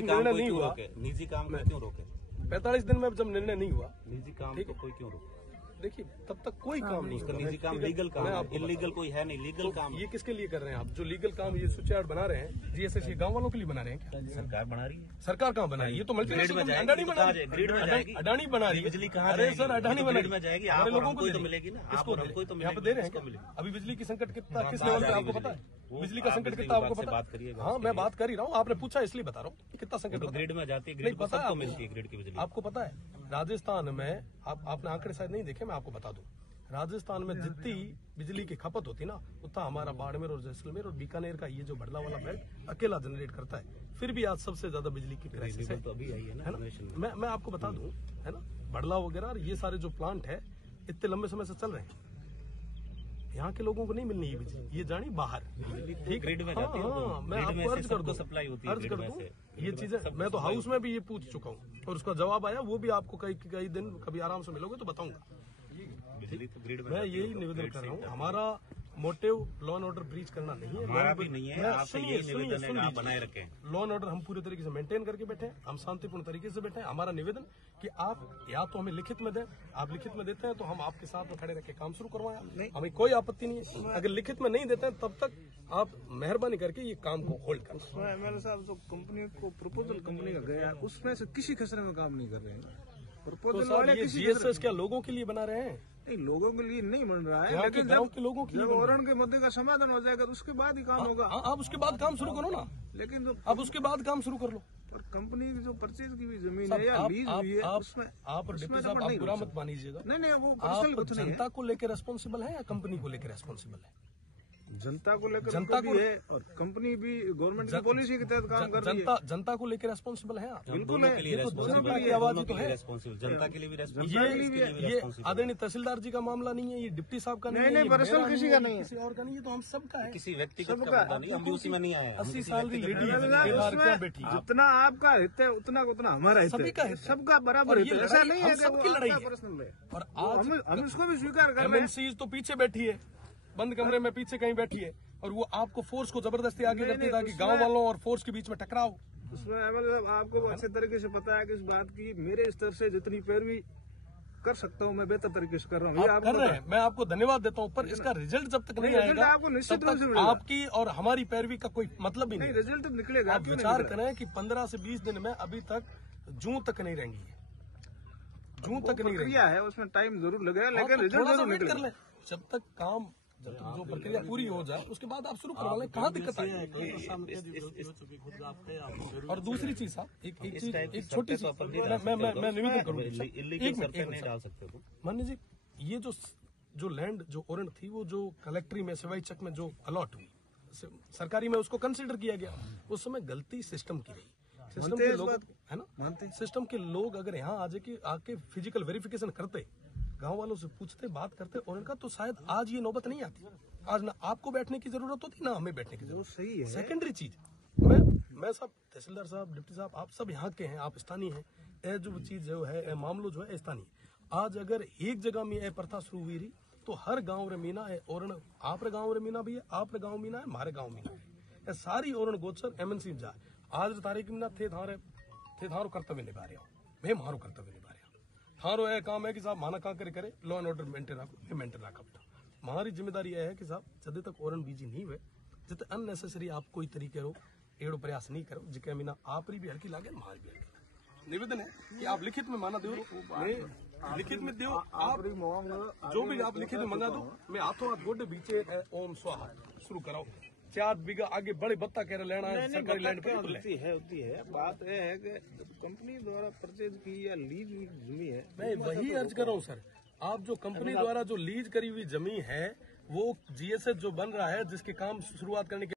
निर्णय नहीं हुआ, निजी काम में क्यों रोके? 45 दिन में जब निर्णय नहीं हुआ, निजी काम तो कोई क्यों रोके? देखिए तब तक कोई काम नहीं उसका निजी काम लीगल काम है, इलीगल कोई है नहीं, लीगल काम। ये किसके लिए कर रहे हैं आप? जो लीगल काम ये स्विच यार्ड बना रहे हैं जीएसएस, ये गांव वालों के लिए बना रहे हैं क्या? सरकार बना रही है। सरकार कहाँ बना रही है? ये तो मल्टीनेशनल अडानी बना रही है, अडानी बना रही है। बिजली कहाँ? अरे सर अडानी बना में जाएगी, हमारे लोगों को तो मिलेगी ना, किसको तो यहाँ पे दे रहे हैं? अभी बिजली की संकट कितना किस लेवल पे आपको पता है? बिजली का संकट कितना आपको पता है? हाँ मैं बात कर ही रहा हूँ, आपने पूछा इसलिए बता रहा हूँ कितना संकट। ग्रिड में जाती है, ग्रिड पता है मिलती है, ग्रिड की बिजली आपको पता है? राजस्थान में आपने आंकड़े शायद नहीं देखे, मैं आपको बता दूं, राजस्थान में जितनी बिजली की खपत होती ना उतना हमारा बाड़मेर और जैसलमेर और बीकानेर का ये जो बड़ला वाला बेल्ट अकेला जनरेट करता है। फिर भी आज सबसे ज्यादा बिजली की क्राइसिस है। तो अभी आई है ना। मैं आपको बता दूं, है ना, बड़ला वगैरह और ये सारे जो प्लांट है इतने लंबे समय से चल रहे हैं। यहाँ के लोगों को नहीं मिलनी है बिजली, ये जानी बाहर ठीक ग्रिड में जाती है। हाँ, मैं आपको अर्ज कर दूं, सप्लाई होती है, अर्ज कर दूं ये चीजें। मैं तो हाउस में भी ये पूछ चुका हूँ और उसका जवाब आया, वो भी आपको कई दिन कभी आराम से मिलोगे तो बताऊंगा। मैं यही निवेदन कर रहा हूँ, हमारा motive law and order breach करना नहीं है, हमारा भी नहीं है। आपसे यही निवेदन है कि आप बनाए रखें। लॉ एंड ऑर्डर हम पूरे तरीके से मेंटेन करके बैठे हैं, हम शांतिपूर्ण तरीके से बैठे हैं। हमारा निवेदन कि आप या तो हमें लिखित में दें, आप लिखित में देते हैं तो हम आपके साथ में खड़े रह के काम शुरू करवाएं, हमें कोई आपत्ति नहीं है। अगर लिखित में नहीं देते हैं तब तक आप मेहरबानी करके ये काम को होल्ड करें। एमएलए साहब जो कंपनी को प्रपोजल कंपनी का गया उसमें से किसी खसरे में काम नहीं कर रहे हैं। प्रपोजल वाले ये जीएसएस क्या लोगों के लिए बना रहे हैं? नहीं, लोगों के लिए नहीं बन रहा है, लेकिन गांव के लोगों के लिए जब औरण के मुद्दे का समाधान हो जाएगा तो उसके बाद ही काम होगा। आप उसके बाद काम शुरू करो ना, लेकिन जो आप उसके बाद काम शुरू कर लो। और कंपनी की जो परचेज की भी जमीन है या लीज हुई है उसमें आप डिप्टी साहब आप बुरा मत मानिएगा। नहीं वो पर्सनल कुछ नहीं है। जनता को लेकर रेस्पॉन्सिबल है या कंपनी को लेकर रेस्पॉन्सिबल है? जनता को लेकर जनता को है और कंपनी भी गवर्नमेंट की पॉलिसी के तहत काम कर रही है। जनता को लेकर रेस्पॉन्सिबल है आप? बिल्कुल है, जनता आवाज तो है, जनता के लिए भी रेस्पॉन्सिबल। ये आदरणीय तहसीलदार जी का मामला नहीं है, ये डिप्टी साहब का नहीं है, पर्सनल किसी का नहीं है, किसी और का नहीं है, तो हम सबका है। किसी व्यक्तिगत का पता नहीं, हम भी उसी में नहीं आए। 80 साल की लेडी बैठी, जितना आपका हित है उतना हमारा हित है, सबका बराबर हित है। ऐसा नहीं है सबकी लड़ाई पर्सनल है। और आज हम इसको भी स्वीकार कर रहे हैं। एमएनसी तो पीछे बैठी है, बंद कमरे में पीछे कहीं बैठी है और वो आपको फोर्स को जबरदस्ती आगे करती है ताकि गांव वालों और फोर्स के बीच में टकराव। उसमें आपको अच्छे तरीके से पता है कि इस बात की मेरे स्तर से जितनी पैरवी कर सकता हूँ मैं बेहतर तरीके से कर रहा हूँ। आप कर रहे हैं, मैं आपको धन्यवाद देता हूँ, पर इसका रिजल्ट जब तक नहीं आएगा आपको निश्चित रूप से आपकी और हमारी पैरवी का कोई मतलब ही नहीं। रिजल्ट निकलेगा। आप विचार करें कि 15 से 20 दिन में अभी तक जून तक नहीं रहेंगी है, जून तक नहीं रही है, उसमें टाइम जरूर लगेगा लेकिन रिजल्ट जरूर निकलेगा। जब तक काम जो प्रक्रिया पूरी हो जाए उसके बाद आप शुरू करवा लें, कहाँ दिक्कत है? और दूसरी चीज साहब एक छोटी सी मैं निवेदन करूँगा, मान्य जी, ये जो लैंड जो ओरण थी वो जो कलेक्ट्री में सिवाई चक में जो अलॉट हुई सरकारी में उसको कंसिडर किया गया, उस समय गलती सिस्टम की रही। सिस्टम के लोग है ना, सिस्टम के लोग अगर यहाँ आके फिजिकल वेरिफिकेशन करते, गांव वालों से पूछते, बात करते और इनका तो शायद आज ये नौबत नहीं आती। आज ना आपको बैठने की जरूरत होती ना हमें बैठने की जरूरत। सही है। सेकेंडरी चीज मैं सब तहसीलदार साहब, डिप्टी साहब, आप सब यहाँ के हैं, आप स्थानीय हैं। ये जो चीज जो है मामलो जो है स्थानीय, आज अगर एक जगह में यह प्रथा शुरू हुई रही तो हर गाँव रे मीना है ओरण, आप रे गाँव रे मीना भी है, आप रे गाँव मीना है, हमारे गाँव मीना है, सारी ओरण गोचर एमएनसी जाए। आज तारीख में थे थारो कर्तव्य निभा रहे हो, मैं मारो कर्तव्य निभा रहा थारो यह काम है कि साहब माना कहाँ करे लॉ एंड ऑर्डर मेंटेन रखा बेटा। हमारी जिम्मेदारी यह है कि साहब जब तक ओरण बीजी नहीं हुए, जब अननेसेसरी आप कोई तरीके रो एड़ो प्रयास नहीं करो, जिके मीना आप भी हल्की लागे हमारी भी हल्की। निवेदन है कि आप लिखित में माना दो, लिखित में दो, आप जो भी आप लिखित में मंगा दो, मैं हाथों हाथ गोडे बीचे ओम स्वाहा शुरू कराओ। 4 बीघा आगे बड़े बत्ता कह रहे लेना है सरकारी लैंड पे होती है। बात यह है कि कंपनी द्वारा परचेज की या लीज हुई जमीन है, मैं वही अर्ज कर रहा हूँ सर। आप जो कंपनी द्वारा जो लीज करी हुई जमीन है वो जीएसएस जो बन रहा है, जिसके काम शुरुआत करने के